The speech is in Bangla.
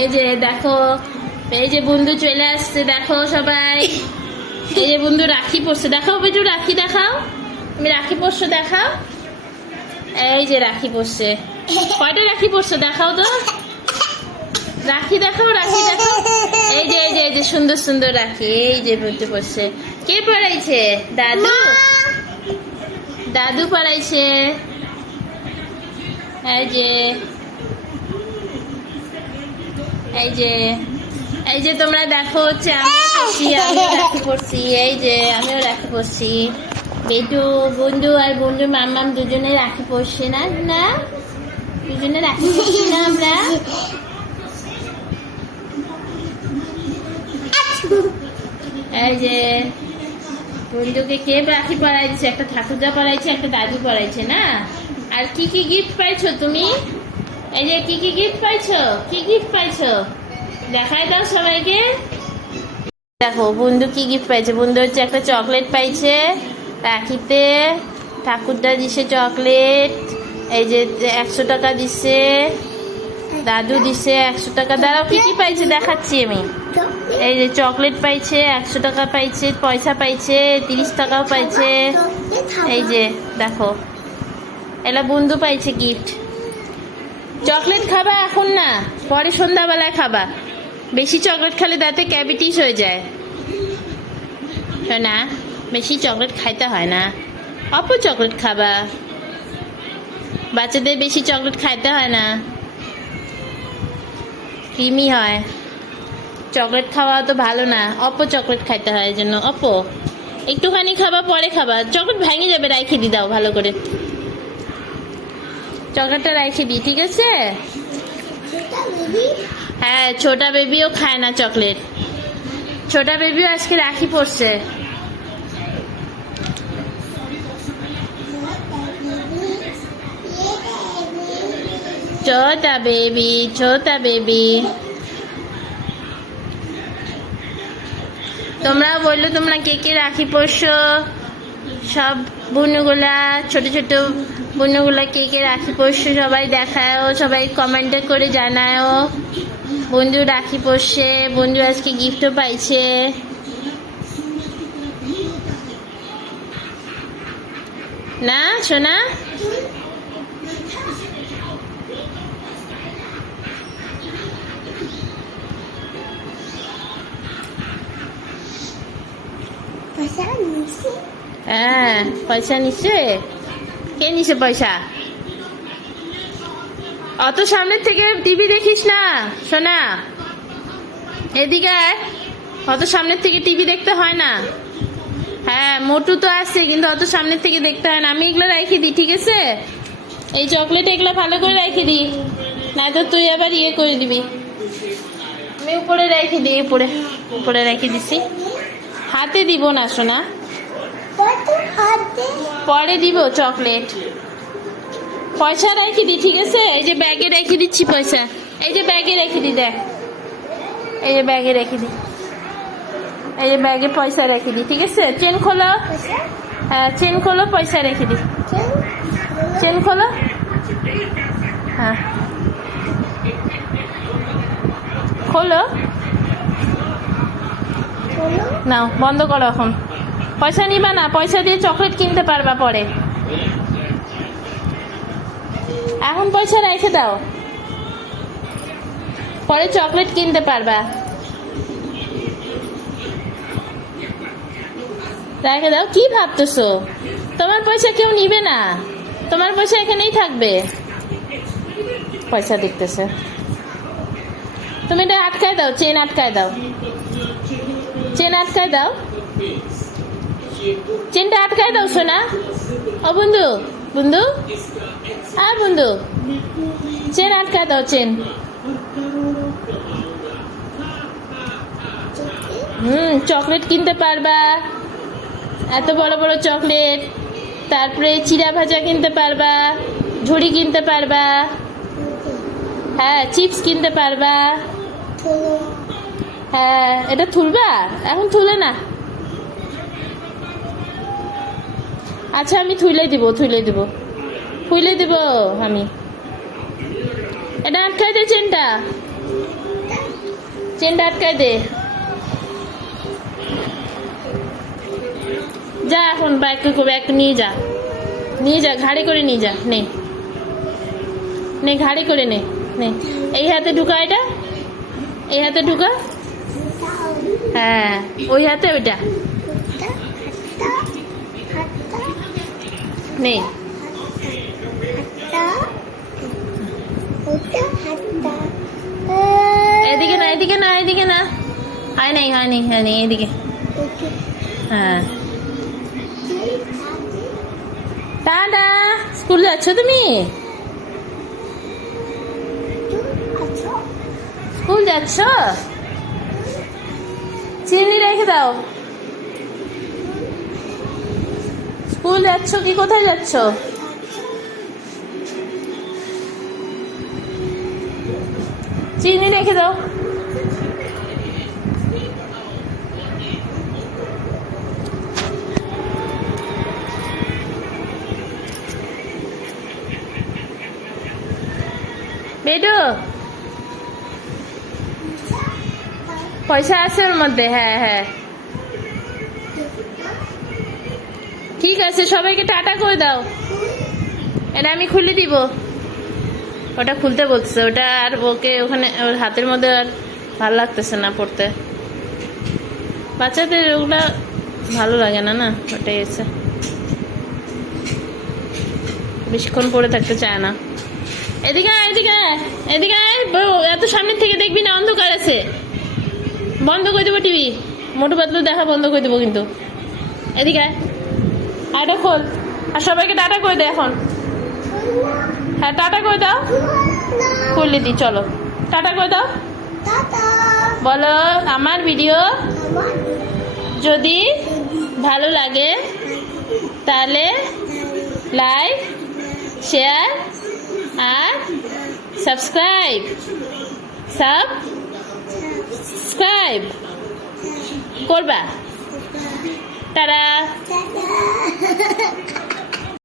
এই যে দেখো, এই যে বন্ধু চলে আসছে, দেখো সবাই। এই যে বন্ধু রাখি পরছে, দেখাও বেটু রাখি দেখাও, তুমি রাখি পরছো দেখাও। এই যে রাখি পরছে, কয়টা রাখি পরছো দেখাও তো, রাখি দেখাও, রাখি দেখাও। এই যে এই যে এই যে সুন্দর সুন্দর রাখি, এই যে বন্ধু পরছে। কে পড়াইছে? দাদু, দাদু পড়াইছে। এই যে এই যে এই যে তোমরা দেখো হচ্ছে আমিও রাখি পড়ছি, এই যে আমিও রাখি পড়ছি। বেটু বন্ধু আর বন্ধু মাম্মাম দুজনে রাখি পড়ছে না, না দুজনে রাখি পড়ছি না আমরা। এই যে বন্ধুকে কে রাখি পড়াইছে? একটা ঠাকুরদা পড়াইছে, একটা দাদু পড়াইছে না। আর কি কি গিফট পাইছো তুমি? এই যে কি কি গিফট পাইছো, কি গিফট পাইছো দেখাই দাও সবাইকে। দেখো বন্ধু কি গিফট পাইছে। বন্ধু হচ্ছে একটা চকলেট পাইছে রাখিতে, ঠাকুরদা দিছে চকলেট। এই যে 100 টাকা দিছে, দাদু দিছে 100 টাকা। দাঁড়াও কি কি পাইছে দেখাচ্ছি আমি। এই যে চকলেট পাইছে, 100 টাকা পাইছে, পয়সা পাইছে, 30 টাকাও পাইছে। এই যে দেখো এলা বন্ধু পাইছে গিফট। চকলেট খাবা এখন না, পরে সন্ধ্যাবেলায় খাবা। বেশি চকলেট খেলে দাঁতে ক্যাভিটিস হয়ে যায় না, বেশি চকলেট খাইতে হয় না, অল্প চকলেট খাবা। বাচ্চাদের বেশি চকলেট খাইতে হয় না, ক্রিমি হয়। চকলেট খাওয়া তো ভালো না, অল্প চকলেট খাইতে হয়, এই জন্য অল্প একটুখানি খাবা, পরে খাবা। চকলেট ভেঙে যাবে, রাইখে দি দাও ভালো করে, চকলেটটা রাইখে দি, ঠিক আছে? হ্যাঁ, ছোটা বেবিও খায় না চকলেট। ছোটা বেবিও আজকে রাখি পড়ছে। ছোটা বেবি, ছোটা বেবি। তোমরাও বললো তোমরা কে কে রাখি পড়ছো, সব বোনগুলা, ছোট ছোট বোনগুলা কে কে রাখি পড়ছো সবাই দেখাও, সবাই কমেন্টে করে জানাও। বন্ধু রাখি পড়ছে, বন্ধু আজকে গিফটও পাইছে। না সোনা, হ্যাঁ পয়সা নিচ্ছে। কে নিছে পয়সা? অত সামনের থেকে টিভি দেখিস না সোনা, এদিকে আয়। অত সামনের থেকে টিভি দেখতে হয় না। হ্যাঁ মোটু তো আসছে, কিন্তু অত সামনের থেকে দেখতে হয় না। আমি এগুলো রাখি দিই, ঠিক আছে? এই চকলেট এগুলো ভালো করে রাখি দিই, না তো তুই আবার ইয়ে করে দিবি। আমি উপরে রেখে দিই, উপরে উপরে রেখে দিছি। হাতে দিব না সোনা, পরে দিব চকলেট। পয়সা রেখে দি, ঠিক আছে? এই যে ব্যাগে রেখে দিচ্ছি পয়সা, এই যে ব্যাগে রেখে দি, দেখ এই যে ব্যাগে রেখে দি, এই যে ব্যাগে পয়সা রেখে দি, ঠিক আছে? চেন খোলো, হ্যাঁ চেন খোলো, পয়সা রেখে দি, চেন খোলো। হ্যাঁ খোলো, নাও বন্ধ করো। এখন পয়সা নিবা না, পয়সা দিয়ে চকলেট কিনতে পারবা পরে। এখন পয়সা রেখে দাও, পরে চকলেট কিনতে পারবা। রেখে দাও। কি ভাবতেছো? তোমার পয়সা কেউ নিবে না, তোমার পয়সা এখানেই থাকবে। পয়সা দেখতেছে, তুমি এটা আটকায় দাও, চেন আটকায় দাও, চেন আটকায় দাও, চেনটা আটকায় দাও সোনা। ও বন্ধু, বন্ধু, হ্যাঁ বন্ধু, চেন আটকায় দাও, চেন। চকলেট কিনতে পারবা, এত বড় বড় চকলেট। তারপরে চিড়া ভাজা কিনতে পারবা, ঝুড়ি কিনতে পারবা, হ্যাঁ চিপস কিনতে পারবা। হ্যাঁ এটা তুলবা, এখন তুলে না। আচ্ছা আমি থুইলে দিব, থুইলে দিব, থুইলে দিব আমি। এটা আটকাই দে চেনটা। চেনটা আটকায় দে। যা এখন ব্যাগ নিয়ে যা, ঘাড়ে করে নিয়ে যা। নে ঘাড়ে করে নে। এই হাতে ঢুকা, এটা এই হাতে ঢুকা। হ্যাঁ, ওই হাতে ওইটা নে। এদিকে না, এদিকে না। হয় নাই, এদিকে। হ্যাঁ, টাটা। স্কুল যাচ্ছ তুমি? স্কুল যাচ্ছ? চিনি রেখে দাও। স্কুল যাচ্ছ কি কোথায় যাচ্ছ? চিনি রেখে দাও। বেডু, পয়সা আছে ওর মধ্যে। হ্যাঁ, ঠিক আছে, সবাইকে টাটা করে দাও। এটা আমি খুলে দিব। ওটা খুলতে বলছে, ওটা আর ওকে ওখানে ওর হাতের মধ্যে আর ভালো লাগতেছে না পড়তে। বাচ্চাদের ওগুলা ভালো লাগে না, ওটাই এসে বেশিক্ষণ পড়ে থাকতে চায় না। এদিকে এত সামনের থেকে দেখবি না, অন্ধকার আছে। বন্ধ করে দেবো টিভি, মোটু পাতলু দেখা বন্ধ করে দেবো কিন্তু। এদিকে এটা খোল, আর সবাইকে টাটা করে দে এখন। হ্যাঁ, টাটা করে দাও। করলে দি, চলো টাটা করে দাও। বলো, আমার ভিডিও যদি ভালো লাগে তাহলে লাইক, শেয়ার আর সাবস্ক্রাইব করবা। টাটা।